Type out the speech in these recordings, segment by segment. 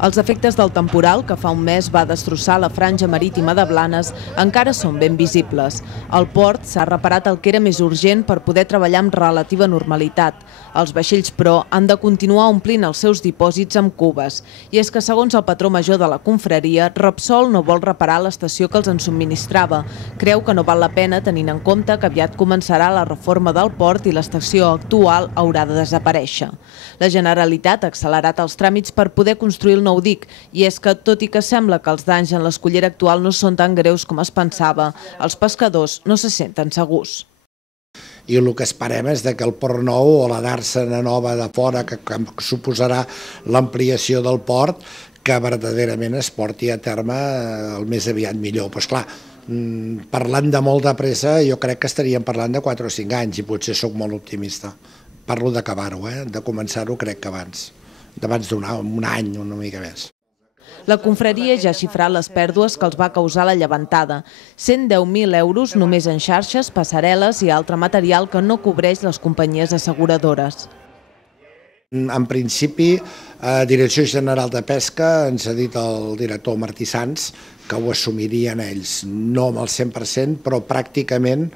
Els efectes del temporal, que fa un mes va destrossar la franja marítima de Blanes, encara són ben visibles. Al port s'ha reparat el que era més urgent per poder treballar amb relativa normalitat. Els vaixells, però, han de continuar omplint els seus dipòsits amb cubes. I és que, segons el patró major de la confraria, Repsol no vol reparar l'estació que els en subministrava. Creu que no val la pena tenint en compte que aviat començarà la reforma del port i l'estació actual haurà de desaparèixer. La Generalitat ha accelerat els tràmits per poder construir el nou dic, i és que, tot i que sembla que els danys en l'escullera actual no són tan greus com es pensava, els pescadors no se senten segurs. I el que esperem és que el port nou o la dàrsena nova de fora, que suposarà l'ampliació del port, que verdaderament es porti a terme el més aviat millor. Però esclar, parlant de molt de pressa, jo crec que estaríem parlant de 4 o 5 anys, i potser sóc molt optimista. Parlo d'acabar-ho, de començar-ho crec que abans d'un any, una mica més. La confraria ja ha xifrat les pèrdues que els va causar la llevantada. 110.000 euros només en xarxes, passarel·les i altre material que no cobreix les companyies asseguradores. En principi, Direcció General de Pesca ens ha dit el director Martí Sans que ho assumirien ells, no amb el 100%, però pràcticament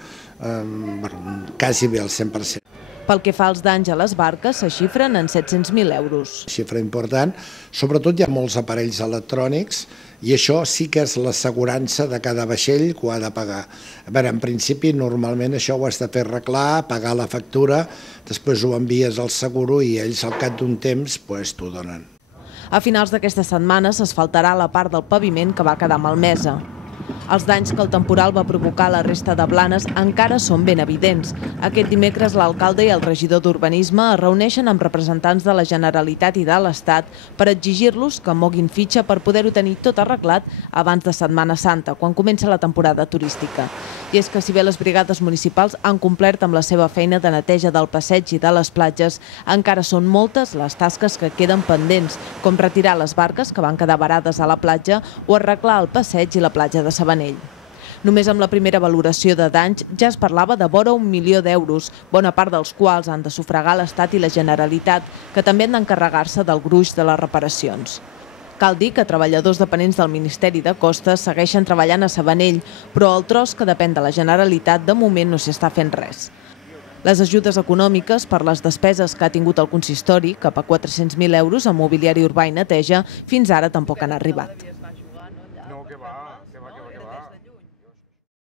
quasi bé el 100%. Pel que fa als danys a les barques, se xifren en 700.000 euros. Xifra important. Sobretot hi ha molts aparells electrònics i això sí que és l'assegurança de cada vaixell que ho ha de pagar. A veure, en principi, normalment això ho has de fer arreglar, pagar la factura, després ho envies al seguro i ells al cap d'un temps t'ho donen. A finals d'aquesta setmana s'asfaltarà la part del paviment que va quedar malmesa. Els danys que el temporal va provocar a la resta de Blanes encara són ben evidents. Aquest dimecres l'alcalde i el regidor d'Urbanisme es reuneixen amb representants de la Generalitat i de l'Estat per exigir-los que moguin fitxa per poder-ho tenir tot arreglat abans de Setmana Santa, quan comença la temporada turística. I és que si bé les brigades municipals han complert amb la seva feina de neteja del passeig i de les platges, encara són moltes les tasques que queden pendents, com retirar les barques que van quedar varades a la platja o arreglar el passeig i la platja de Sabanell. Només amb la primera valoració de danys ja es parlava de vora 1 milió d'euros, bona part dels quals han de sufragar l'Estat i la Generalitat, que també han d'encarregar-se del gruix de les reparacions. Cal dir que treballadors dependents del Ministeri de Costes segueixen treballant a Sabanell, però el tros que depèn de la Generalitat de moment no s'hi està fent res. Les ajudes econòmiques per les despeses que ha tingut el consistori, cap a 400.000 euros en mobiliari urbà i neteja, fins ara tampoc han arribat.